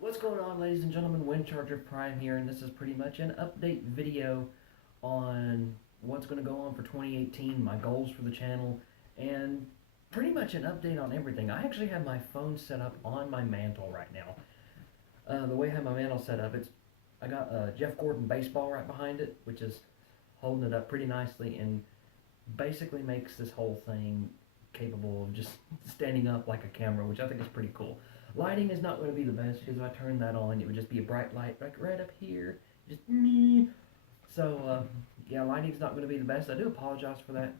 What's going on, ladies and gentlemen? Windcharger Prime here, and this is pretty much an update video on what's going to go on for 2018, my goals for the channel, and pretty much an update on everything. I actually have my phone set up on my mantle right now. The way I have my mantle set up, I got a Jeff Gordon baseball right behind it, which is holding it up pretty nicely and basically makes this whole thing capable of just standing up like a camera, which I think is pretty cool. Lighting is not going to be the best because if I turn that on, it would just be a bright light like right up here, just me. So yeah, lighting's not going to be the best. I do apologize for that.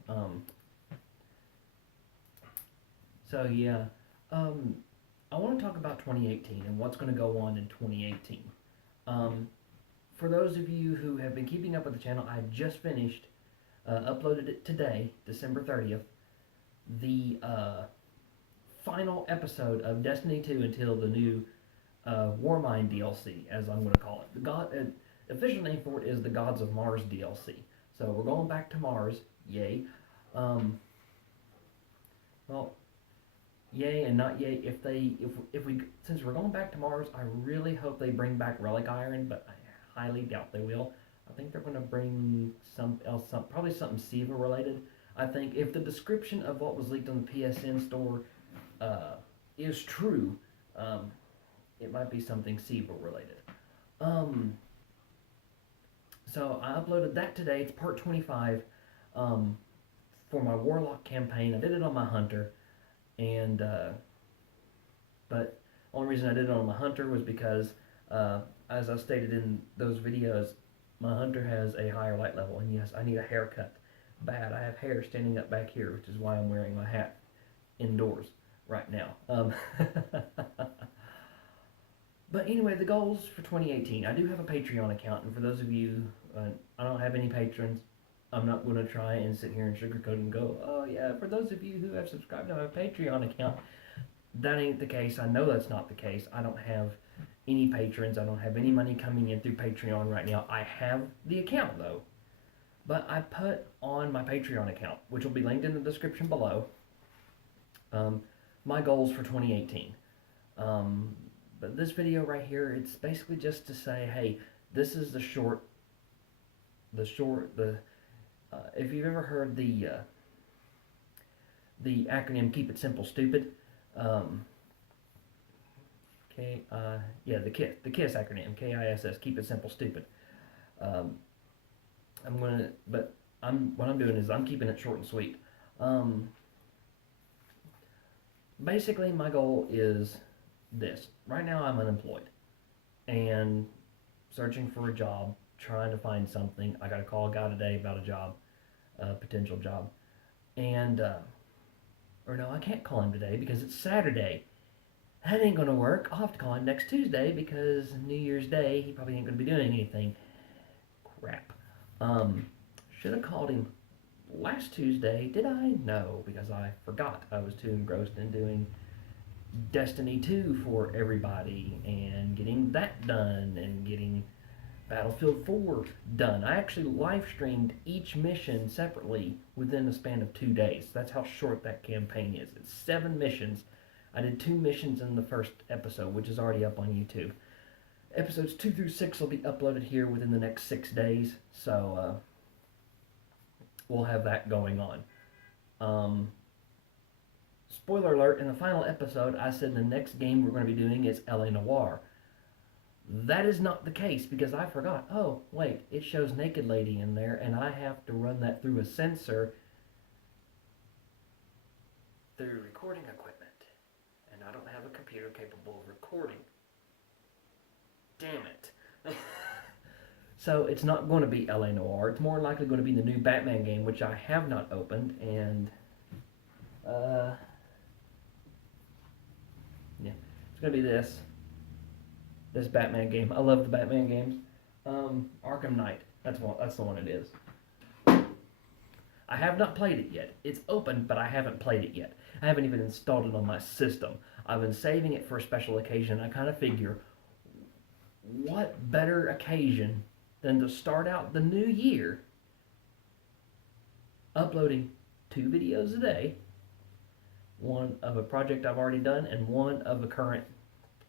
So yeah, I want to talk about 2018 and what's going to go on in 2018. Um, for those of you who have been keeping up with the channel, I just finished, uploaded it today, December 30th, the final episode of Destiny 2 until the new Warmind DLC, as I'm going to call it. The official name for it is the Gods of Mars DLC. So we're going back to Mars, yay. Well, yay and not yay. If we since we're going back to Mars, I really hope they bring back Relic Iron, but I highly doubt they will. I think they're going to bring probably something SIVA related. I think if the description of what was leaked on the PSN store is true, it might be something SIVA related. So I uploaded that today. It's part 25 for my Warlock campaign. I did it on my Hunter, and but the only reason I did it on my Hunter was because, as I stated in those videos, my Hunter has a higher light level, and yes, I need a haircut. Bad. I have hair standing up back here, which is why I'm wearing my hat indoors right now. But anyway, the goals for 2018. I do have a Patreon account, and for those of you, I don't have any patrons. I'm not going to try and sit here and sugarcoat and go, oh yeah, for those of you who have subscribed to my Patreon account, that ain't the case. I know that's not the case. I don't have any patrons. I don't have any money coming in through Patreon right now. I have the account though. But I put on my Patreon account, which will be linked in the description below, my goals for 2018. But this video right here, it's basically just to say, hey, this is if you've ever heard the acronym Keep It Simple Stupid, the KISS acronym, KISS, Keep It Simple Stupid. What I'm doing is I'm keeping it short and sweet. Basically, my goal is this. Right now, I'm unemployed and searching for a job, trying to find something. I got a call a guy today about a job, a potential job, and or no, I can't call him today because it's Saturday. That ain't gonna work. I'll have to call him next Tuesday because New Year's Day, he probably ain't gonna be doing anything. Crap. Should have called him last Tuesday. Did I? No, because I forgot. I was too engrossed in doing Destiny 2 for everybody and getting that done and getting Battlefield 4 done. I actually live streamed each mission separately within the span of 2 days. That's how short that campaign is. It's 7 missions. I did 2 missions in the first episode, which is already up on YouTube. Episodes 2 through 6 will be uploaded here within the next 6 days, so we'll have that going on. Spoiler alert, in the final episode, I said the next game we're going to be doing is L.A. Noire. That is not the case because I forgot. Oh, wait, it shows Naked Lady in there, and I have to run that through a sensor through recording equipment. And I don't have a computer capable of recording. Damn it. So it's not going to be L.A. Noire. It's more likely going to be the new Batman game, which I have not opened, and yeah, it's going to be this Batman game. I love the Batman games. Arkham Knight. That's the one it is. I have not played it yet. It's open, but I haven't played it yet. I haven't even installed it on my system. I've been saving it for a special occasion. I kind of figure, what better occasion than to start out the new year uploading 2 videos a day, one of a project I've already done and one of a current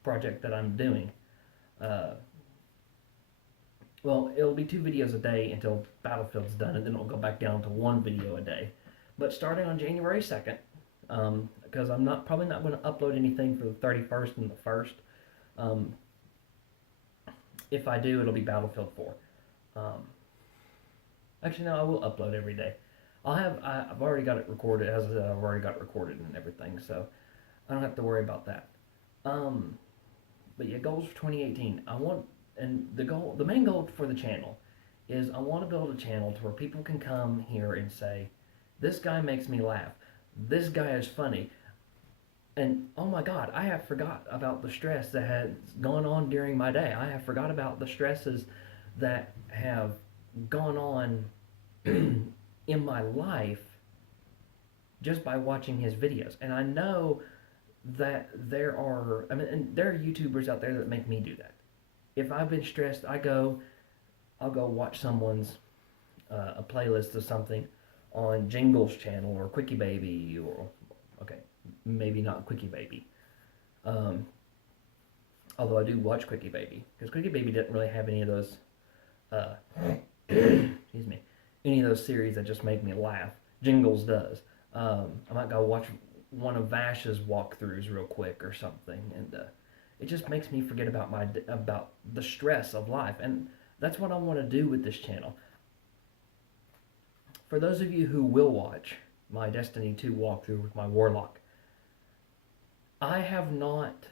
project that I'm doing. uh, well, it'll be 2 videos a day until Battlefield's done, and then it'll go back down to 1 video a day. But starting on January 2nd, because I'm not probably not going to upload anything for the 31st and the 1st. Um, if I do, it'll be Battlefield 4. Um, actually, no, I will upload every day. I've already got it recorded, as I said, I've already got it recorded and everything, so I don't have to worry about that. Um, but yeah, goals for 2018. And the main goal for the channel is I want to build a channel to where people can come here and say, this guy makes me laugh. This guy is funny. And oh my God, I have forgot about the stress that has gone on during my day. I have forgot about the stresses that have gone on in my life just by watching his videos. And I know that and there are YouTubers out there that make me do that. If I've been stressed, I'll go watch someone's a playlist of something on Jingle's channel or Quickie Baby or okay, maybe not Quickie Baby. Um, although I do watch Quickie Baby because Quickie Baby didn't really have any of those. Excuse me, any of those series that just make me laugh. Jingles does. I might go watch one of Vash's walkthroughs real quick or something, and it just makes me forget about the stress of life, and that's what I want to do with this channel. For those of you who will watch my Destiny 2 walkthrough with my Warlock, I have not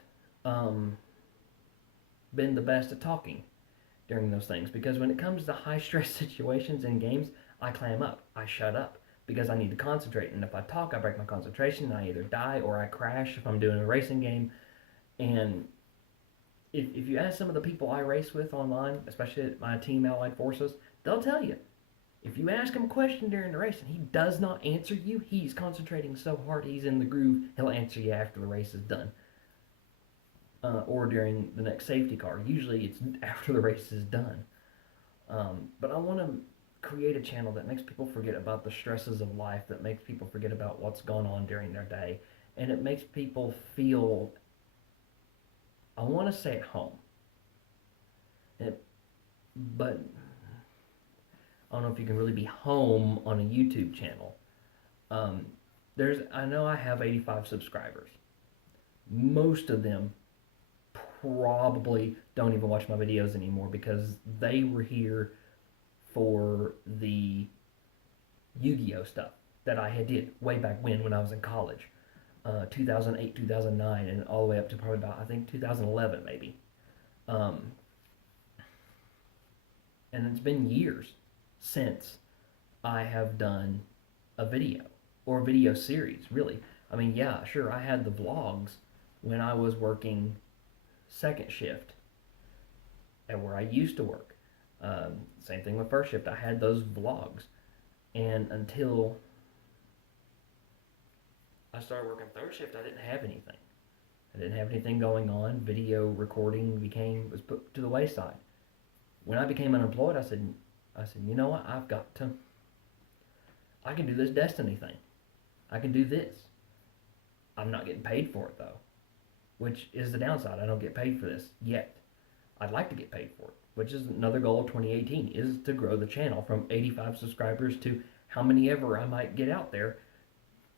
been the best at talking during those things, because when it comes to high stress situations in games, I clam up, I shut up, because I need to concentrate, and if I talk, I break my concentration, I either die or I crash if I'm doing a racing game. And if you ask some of the people I race with online, especially at my team Allied Forces, they'll tell you, if you ask him a question during the race and he does not answer you, he's concentrating so hard he's in the groove, he'll answer you after the race is done. Or during the next safety car. Usually it's after the race is done. But I want to create a channel that makes people forget about the stresses of life, that makes people forget about what's gone on during their day, and it makes people feel, I want to say at home. But I don't know if you can really be home on a YouTube channel. I know I have 85 subscribers. Most of them probably don't even watch my videos anymore because they were here for the Yu-Gi-Oh stuff that I had did way back when I was in college. 2008, 2009, and all the way up to probably about, I think, 2011 maybe. And it's been years since I have done a video, or a video series, really. I mean, yeah, sure, I had the vlogs when I was working second shift at where I used to work. Same thing with first shift. I had those vlogs, and until I started working third shift, I didn't have anything. I didn't have anything going on. Video recording was put to the wayside. When I became unemployed, I said, you know what? I can do this Destiny thing. I can do this. I'm not getting paid for it though, which is the downside. I don't get paid for this yet. I'd like to get paid for it, which is another goal of 2018, is to grow the channel from 85 subscribers to how many ever I might get out there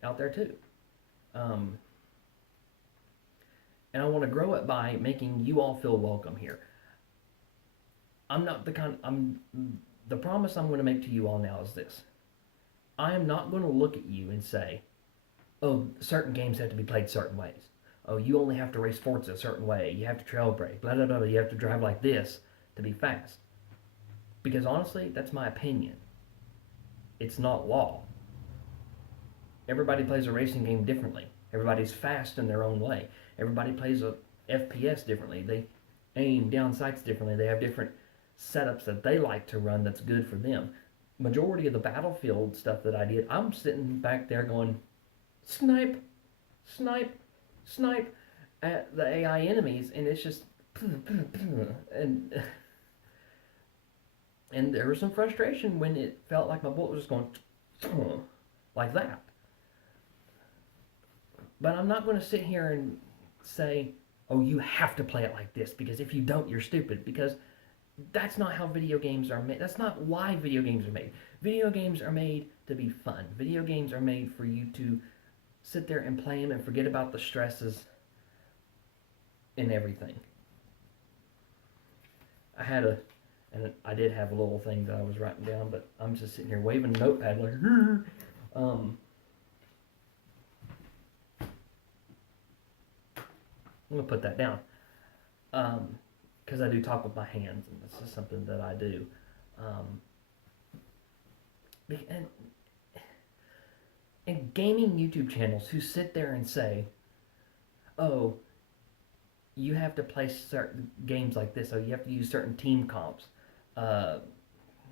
too. And I want to grow it by making you all feel welcome here. The promise I'm going to make to you all now is this. I am not going to look at you and say, oh, certain games have to be played certain ways. Oh, you only have to race Forza a certain way. You have to trail brake, blah, blah, blah. You have to drive like this to be fast. Because honestly, that's my opinion. It's not law. Everybody plays a racing game differently. Everybody's fast in their own way. Everybody plays a FPS differently. They aim down sights differently. They have different setups that they like to run that's good for them. Majority of the Battlefield stuff that I did, I'm sitting back there going, snipe, snipe, snipe at the AI enemies, and it's just and there was some frustration when it felt like my bullet was just going like that. But I'm not going to sit here and say, oh, you have to play it like this because if you don't, you're stupid. Because that's not how video games are made. That's not why video games are made. Video games are made to be fun. Video games are made for you to sit there and play them and forget about the stresses and everything. I had a, and I did have a little thing that I was writing down, but I'm just sitting here waving a notepad like, um, I'm gonna put that down. Because I do talk with my hands, and this is something that I do. Um, and, and gaming YouTube channels who sit there and say, oh, you have to play certain games like this, so you have to use certain team comps. Uh,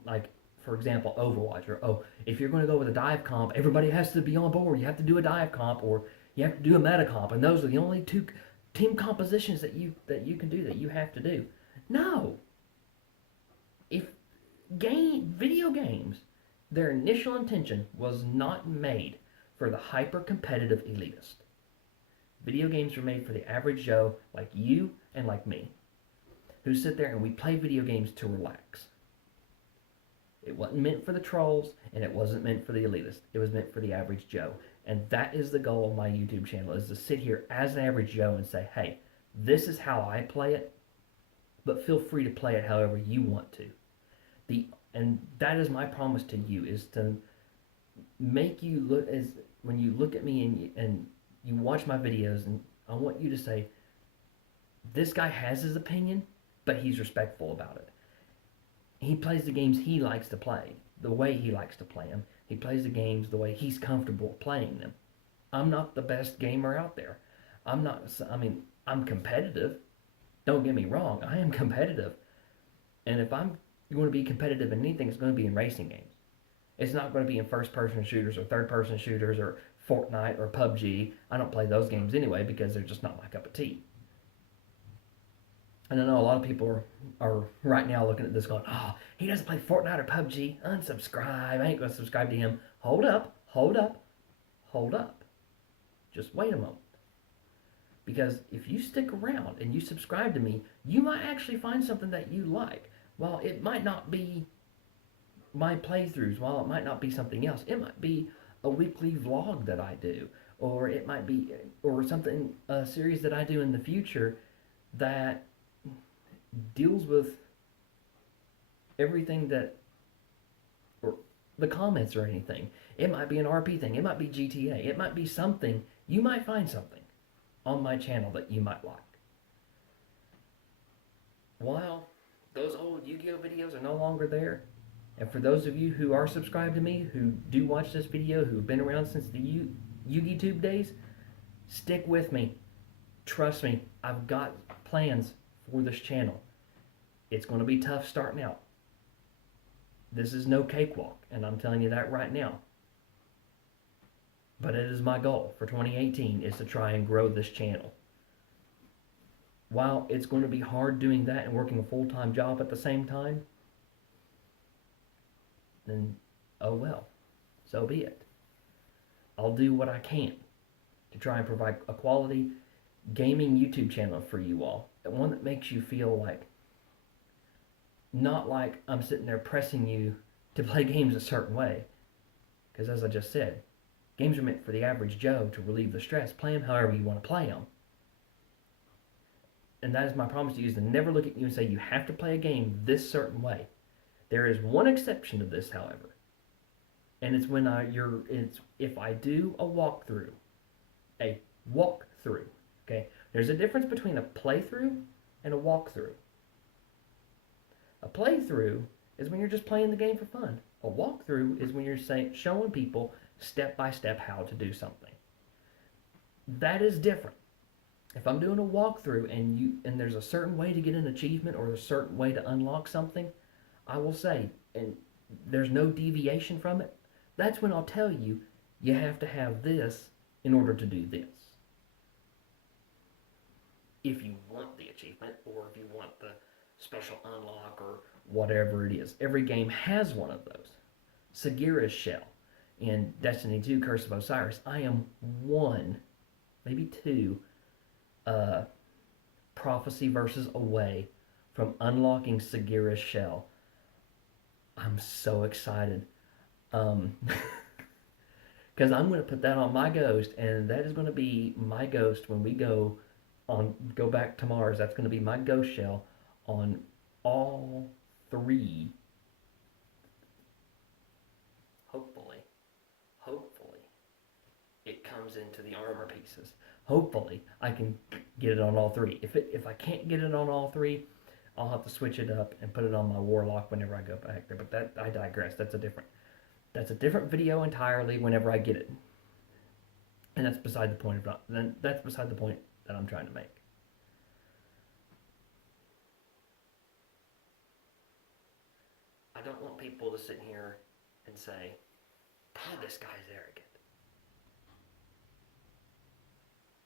like, for example, Overwatch, or, oh, if you're going to go with a dive comp, everybody has to be on board. You have to do a dive comp, or you have to do a meta comp, and those are the only two team compositions that you can do, that you have to do. No. If video games, their initial intention was not made for the hyper competitive elitist. Video games were made for the average Joe like you and like me, who sit there and we play video games to relax. It wasn't meant for the trolls, and it wasn't meant for the elitists. It was meant for the average Joe. And that is the goal of my YouTube channel, is to sit here as an average Joe and say, hey, this is how I play it, but feel free to play it however you want to. And that is my promise to you, is to make you look, as when you look at me and you watch my videos, and I want you to say, this guy has his opinion, but he's respectful about it. He plays the games he likes to play, the way he likes to play them. He plays the games the way he's comfortable playing them. I'm not the best gamer out there. I'm competitive. Don't get me wrong, I am competitive. And if I'm going to be competitive in anything, it's going to be in racing games. It's not going to be in first-person shooters or third-person shooters or Fortnite or PUBG. I don't play those games anyway because they're just not my cup of tea. And I know a lot of people are right now looking at this going, oh, he doesn't play Fortnite or PUBG. Unsubscribe. I ain't going to subscribe to him. Hold up, hold up, hold up. Just wait a moment. Because if you stick around and you subscribe to me, you might actually find something that you like. While it might not be my playthroughs, while it might not be something else, it might be a weekly vlog that I do. Or it might be, or something, a series that I do in the future that deals with everything that, or the comments or anything. It might be an RP thing. It might be GTA. It might be something. You might find something on my channel that you might like. While those old Yu-Gi-Oh videos are no longer there, and for those of you who are subscribed to me, who do watch this video, who've been around since the Yu-Gi-Tube days, stick with me. Trust me, I've got plans for this channel. It's going to be tough starting out. This is no cakewalk, and I'm telling you that right now. But it is my goal for 2018, is to try and grow this channel. While it's going to be hard doing that and working a full-time job at the same time, then oh well, so be it. I'll do what I can to try and provide a quality gaming YouTube channel for you all. One that makes you feel like, not like I'm sitting there pressing you to play games a certain way. Because as I just said, games are meant for the average Joe to relieve the stress. Play them however you want to play them. And that is my promise to you, is to never look at you and say you have to play a game this certain way. There is one exception to this, however. And it's when if I do a walkthrough. A walkthrough. Okay? There's a difference between a playthrough and a walkthrough. A playthrough is when you're just playing the game for fun. A walkthrough is when you're showing people step by step how to do something. That is different. If I'm doing a walkthrough and there's a certain way to get an achievement or a certain way to unlock something, I will say, and there's no deviation from it, that's when I'll tell you, you have to have this in order to do this. If you want the achievement, or if you want the special unlock, or whatever it is. Every game has one of those. Sagira's Shell in Destiny 2 Curse of Osiris, I am one, maybe two, prophecy verses away from unlocking Sagira's shell. I'm so excited. Um, because I'm going to put that on my ghost, and that is going to be my ghost when we go back to Mars. That's going to be my ghost shell on all three. Hopefully, it comes into the armor pieces. Hopefully, I can get it on all three. If I can't get it on all three, I'll have to switch it up and put it on my warlock whenever I go back there. But that I digress. That's a different video entirely. Whenever I get it, and that's beside the point of not. Then that's beside the point that I'm trying to make. I don't want people to sit here and say, "God, this guy's arrogant."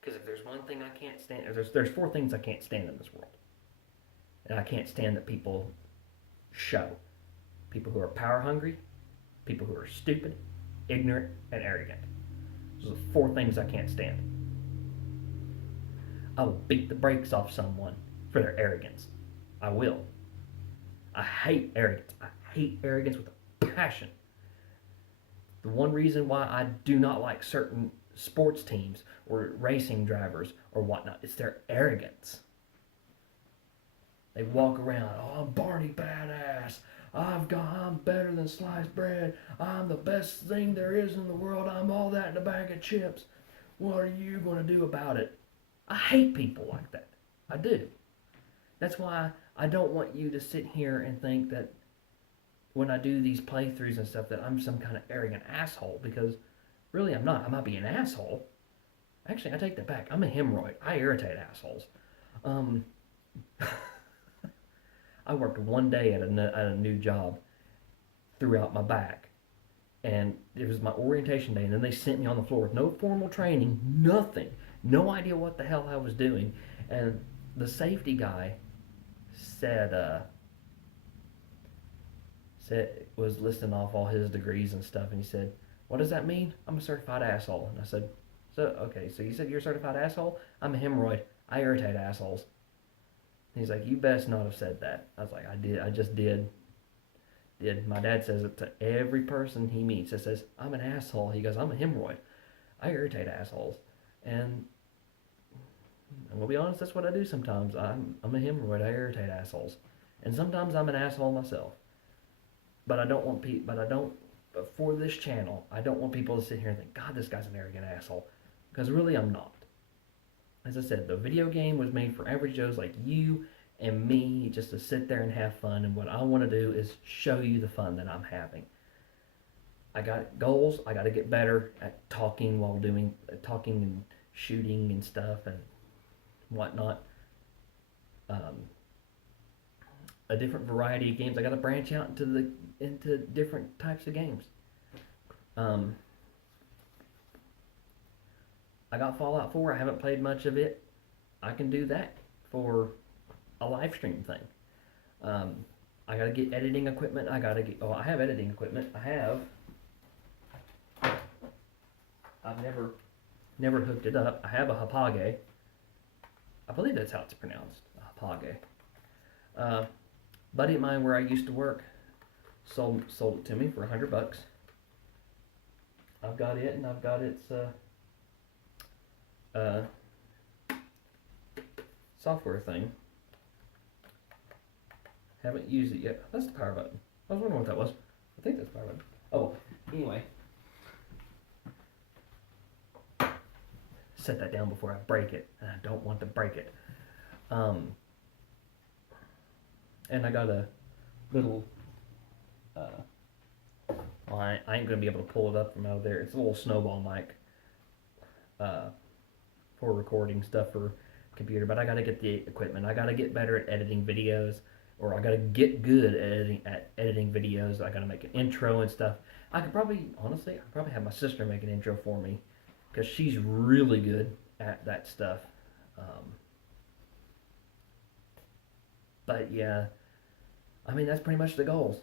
Because if there's one thing I can't stand, there's four things I can't stand in this world, and I can't stand that people show people who are power hungry, people who are stupid, ignorant, and arrogant. Those are the four things I can't stand. I will beat the brakes off someone for their arrogance. I will. I hate arrogance. I hate arrogance with a passion. The one reason why I do not like certain sports teams or racing drivers or whatnot, it's their arrogance. They walk around, oh, I'm Barney Badass. I'm better than sliced bread. I'm the best thing there is in the world. I'm all that in a bag of chips. What are you going to do about it? I hate people like that. I do. That's why I don't want you to sit here and think that when I do these playthroughs and stuff that I'm some kind of arrogant asshole, because really I'm not. I might be an asshole. Actually, I take that back. I'm a hemorrhoid. I irritate assholes. I worked one day at a new job, threw out my back, and it was my orientation day, and then they sent me on the floor with no formal training, nothing, no idea what the hell I was doing, and the safety guy was listing off all his degrees and stuff, and he said, "What does that mean?" "I'm a certified asshole." And I said, so you said you're a certified asshole? I'm a hemorrhoid. I irritate assholes." He's like, "You best not have said that." I was like, "I did. I just did." My dad says it to every person he meets. It says, "I'm an asshole." He goes, "I'm a hemorrhoid. I irritate assholes." And I'm gonna be honest, that's what I do sometimes. I'm a hemorrhoid. I irritate assholes, and sometimes I'm an asshole myself. But I don't want people. But for this channel, I don't want people to sit here and think, "God, this guy's an arrogant asshole," because really I'm not. As I said, the video game was made for average Joes like you and me, just to sit there and have fun. And what I want to do is show you the fun that I'm having. I got goals. I got to get better at talking while doing talking and shooting and stuff and whatnot. A different variety of games. I got to branch out into different types of games. I got Fallout 4. I haven't played much of it. I can do that for a live stream thing. I gotta get editing equipment. I have editing equipment. I've never hooked it up. I have a Hapage. I believe that's how it's pronounced. Hapage. Buddy of mine where I used to work sold it to me for $100. I've got it, and I've got its software thing. Haven't used it yet. That's the power button. I was wondering what that was. I think that's the power button. Oh, anyway. Set that down before I break it, and I don't want to break it. And I got a little, well, I ain't going to be able to pull it up from out there. It's a little snowball mic for recording stuff for computer, but I got to get the equipment. I got to get better at editing videos, or I got to get good at editing videos. I got to make an intro and stuff. I could probably have my sister make an intro for me, because she's really good at that stuff. But yeah, I mean, that's pretty much the goals.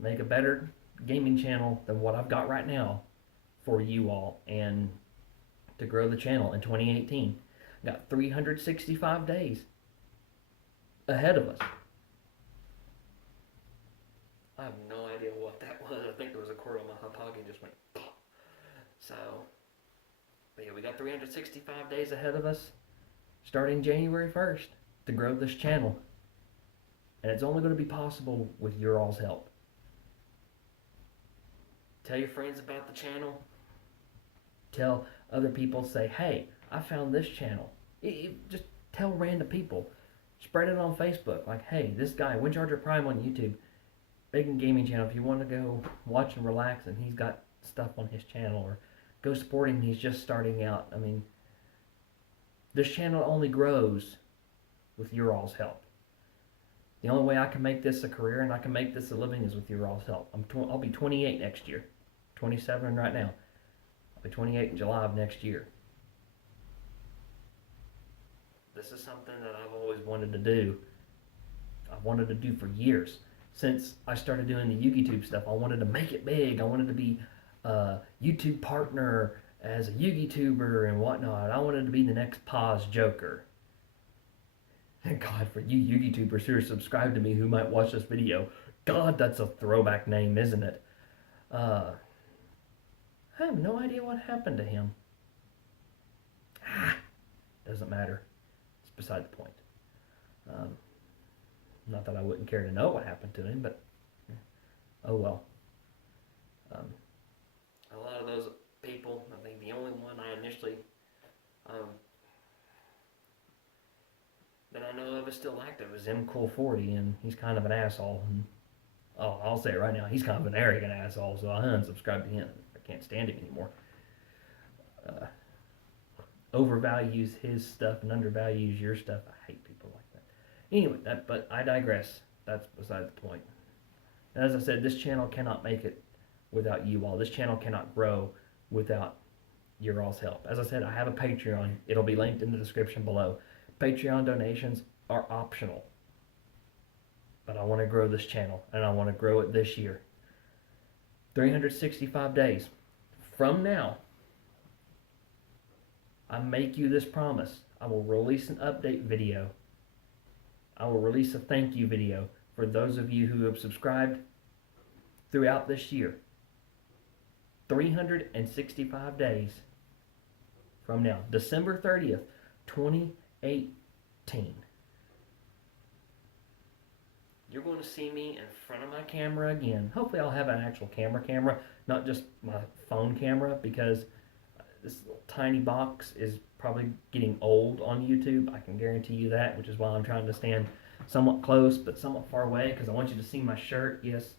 Make a better gaming channel than what I've got right now for you all, and to grow the channel in 2018. Got 365 days. ahead of us. I have no idea what that was. I think there was a cord on my hot pocket and just went. So, but yeah, we got 365 days ahead of us, starting January 1st, to grow this channel. And it's only going to be possible with your all's help. Tell your friends about the channel. Tell other people, say, hey, I found this channel. Just tell random people. Spread it on Facebook. Like, hey, this guy, Windcharger Prime on YouTube, Bacon Gaming Channel. If you want to go watch and relax, and he's got stuff on his channel, or go support him. He's just starting out. I mean, this channel only grows with your all's help. The only way I can make this a career and I can make this a living is with your all's help. I'll be 28 next year. 27 right now. I'll be 28 in July of next year. This is something that I've always wanted to do. I've wanted to do for years. Since I started doing the YugiTube stuff, I wanted to make it big. I wanted to be a YouTube partner as a YugiTuber and whatnot. I wanted to be the next Paz Joker. And God, for you YugiTubers who are subscribed to me who might watch this video, God, that's a throwback name, isn't it? I have no idea what happened to him. Doesn't matter. It's beside the point. Not that I wouldn't care to know what happened to him, but oh well. A lot of those people, I think the only one I initially that I know of is still active is MCool40, and he's kind of an asshole. And, I'll say it right now, he's kind of an arrogant asshole, so I unsubscribed to him. I can't stand him anymore. Overvalues his stuff and undervalues your stuff. I hate people like that. Anyway, but I digress. That's beside the point. And as I said, this channel cannot make it without you all. This channel cannot grow without your all's help. As I said, I have a Patreon. It'll be linked in the description below. Patreon donations are optional. But I want to grow this channel, and I want to grow it this year. 365 days from now, I make you this promise. I will release an update video. I will release a thank you video for those of you who have subscribed throughout this year. 365 days from now, December 30th, 2018. You're going to see me in front of my camera again. Hopefully I'll have an actual camera, not just my phone camera, because this little tiny box is probably getting old on YouTube. I can guarantee you that, which is why I'm trying to stand somewhat close but somewhat far away, because I want you to see my shirt. Yes,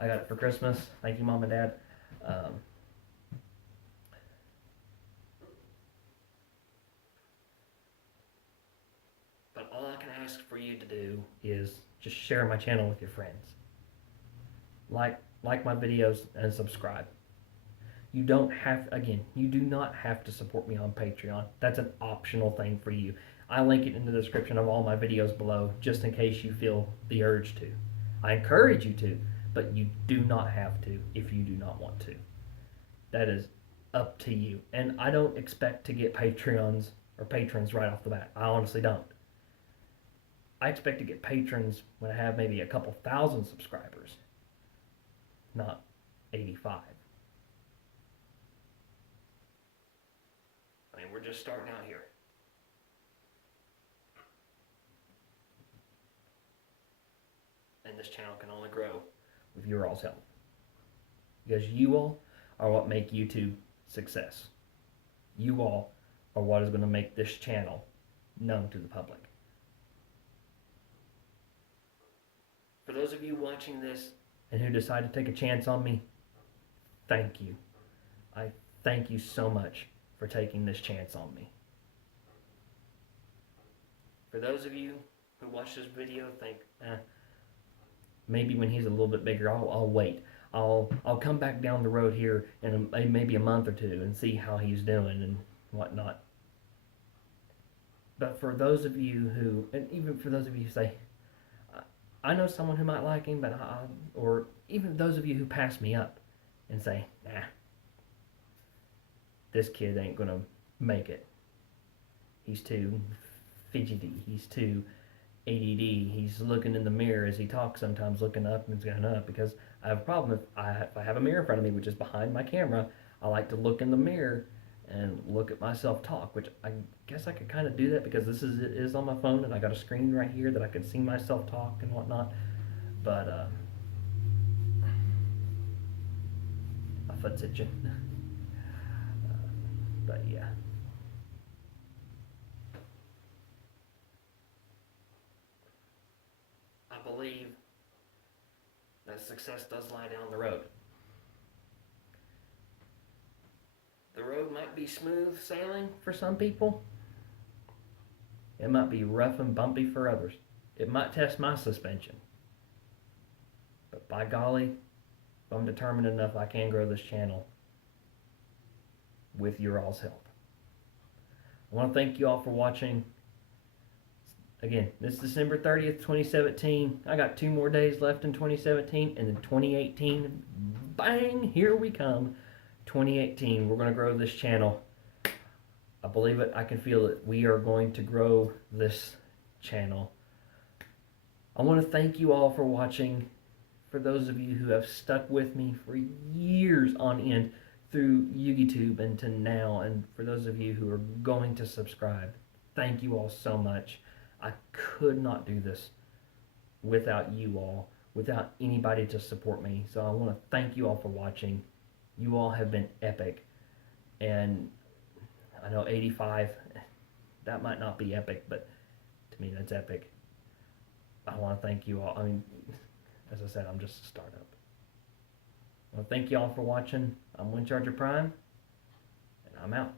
I got it for Christmas. Thank you, Mom and Dad. But all I can ask for you to do is just share my channel with your friends. Like my videos and subscribe. You don't have, again, you do not have to support me on Patreon. That's an optional thing for you. I link it in the description of all my videos below, just in case you feel the urge to. I encourage you to, but you do not have to if you do not want to. That is up to you. And I don't expect to get Patreons or patrons right off the bat. I honestly don't. I expect to get patrons when I have maybe a couple thousand subscribers, not 85. I mean, we're just starting out here. And this channel can only grow with your all's help. Because you all are what make YouTube success. You all are what is going to make this channel known to the public. For those of you watching this and who decide to take a chance on me, thank you. I thank you so much for taking this chance on me. For those of you who watch this video think, maybe when he's a little bit bigger, I'll wait. I'll come back down the road here in maybe a month or two and see how he's doing and whatnot. But for those of you who, and even for those of you who say, I know someone who might like him, but or even those of you who pass me up and say, nah, this kid ain't gonna make it. He's too fidgety. He's too ADD. He's looking in the mirror as he talks sometimes, looking up and going up because I have a problem if I have a mirror in front of me, which is behind my camera. I like to look in the mirror and look at myself talk, which I guess I could kind of do that because it is on my phone and I got a screen right here that I can see myself talk and whatnot. But my foot's itching. But yeah. I believe that success does lie down the road. The road might be smooth sailing for some people. It might be rough and bumpy for others. It might test my suspension. But by golly, if I'm determined enough, I can grow this channel with your all's help. I want to thank you all for watching. Again, this is December 30th, 2017. I got 2 more days left in 2017, and then 2018, bang, here we come. 2018, we're going to grow this channel. I believe it. I can feel it. We are going to grow this channel. I want to thank you all for watching. For those of you who have stuck with me for years on end through YouTube and to now, and for those of you who are going to subscribe, thank you all so much. I could not do this without you all, without anybody to support me. So I want to thank you all for watching. You all have been epic. And I know 85, that might not be epic, but to me that's epic. I want to thank you all. I mean, as I said, I'm just a startup. I want to thank you all for watching. I'm Windcharger Prime, and I'm out.